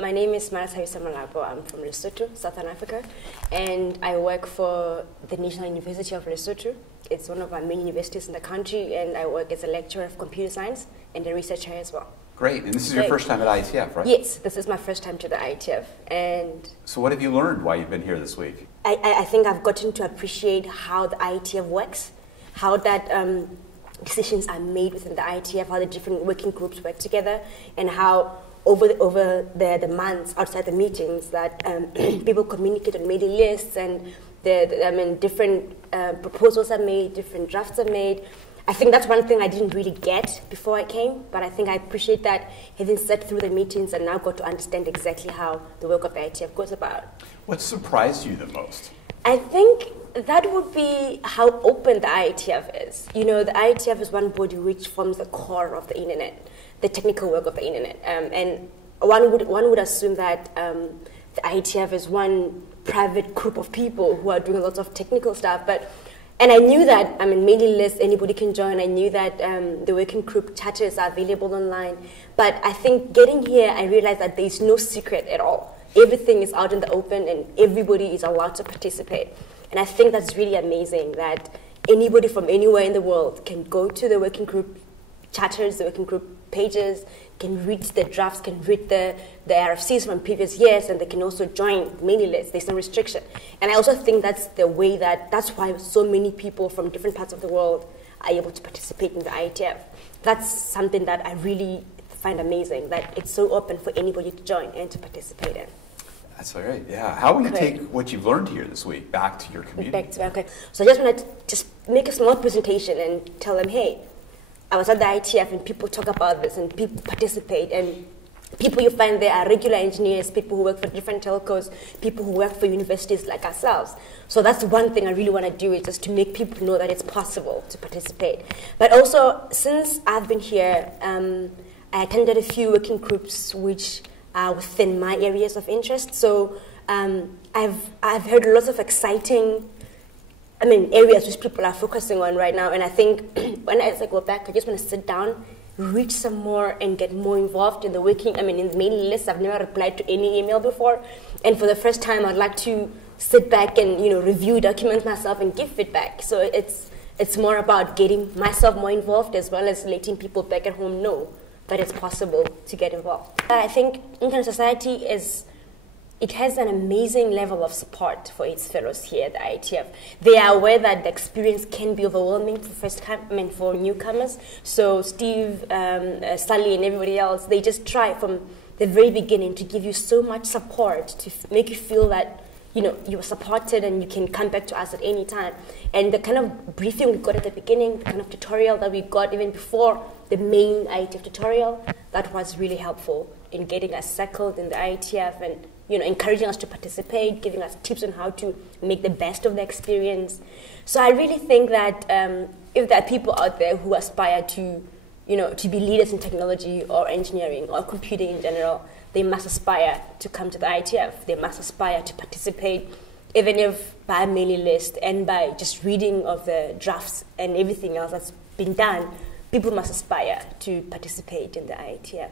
My name is Maletsabisa Molapo. I'm from Lesotho, Southern Africa, and I work for the National University of Lesotho. It's one of our main universities in the country, and I work as a lecturer of computer science and a researcher as well. Great, and this is your first time at IETF, right? Yes, this is my first time to the IETF. And so what have you learned while you've been here this week? I think I've gotten to appreciate how the IETF works, how that decisions are made within the IETF, how the different working groups work together, and how over the months outside the meetings that people communicate on mailing lists, and different proposals are made, different drafts are made. I think that's one thing I didn't really get before I came, but I think I appreciate that having sat through the meetings and now got to understand exactly how the work of the IETF goes about. What surprised you the most? I think that would be how open the IETF is. You know, the IETF is one body which forms the core of the internet, the technical work of the internet. And one would assume that the IETF is one private group of people who are doing lots of technical stuff. And I knew that, mailing lists, anybody can join. I knew that the working group charters are available online. But I think getting here, I realized that there's no secret at all. Everything is out in the open and everybody is allowed to participate. And I think that's really amazing that anybody from anywhere in the world can go to the working group charters, the working group pages, can read the drafts, can read the RFCs from previous years, and they can also join mailing lists. There's no restriction. And I also think that's why so many people from different parts of the world are able to participate in the IETF. That's something that I really find amazing, that it's so open for anybody to join and to participate in. That's great, yeah. How will you take what you've learned here this week back to your community? Okay, so I just want to make a small presentation and tell them, hey, I was at the IETF and people talk about this and people participate, and people you find there are regular engineers, people who work for different telcos, people who work for universities like ourselves. So that's one thing I really want to do, is just to make people know that it's possible to participate. But also, since I've been here, I attended a few working groups which are within my areas of interest. So I've heard lots of exciting areas which people are focusing on right now. And I think when I go back, I just want to sit down, read some more, and get more involved in the working. In the mailing list, I've never replied to any email before. And for the first time, I'd like to sit back and review documents myself and give feedback. So it's more about getting myself more involved, as well as letting people back at home know that it's possible to get involved. But I think Internet Society it has an amazing level of support for its fellows here at the IETF. They are aware that the experience can be overwhelming for newcomers. So Steve, Sally, and everybody else, they just try from the very beginning to give you so much support to make you feel that you are supported and you can come back to us at any time. And the kind of briefing we got at the beginning, the kind of tutorial that we got even before the main IETF tutorial, that was really helpful in getting us settled in the IETF and encouraging us to participate, giving us tips on how to make the best of the experience. So I really think that if there are people out there who aspire to be leaders in technology or engineering or computing in general, they must aspire to come to the IETF. They must aspire to participate, even if by a mailing list and by just reading of the drafts and everything else that's been done. People must aspire to participate in the IETF.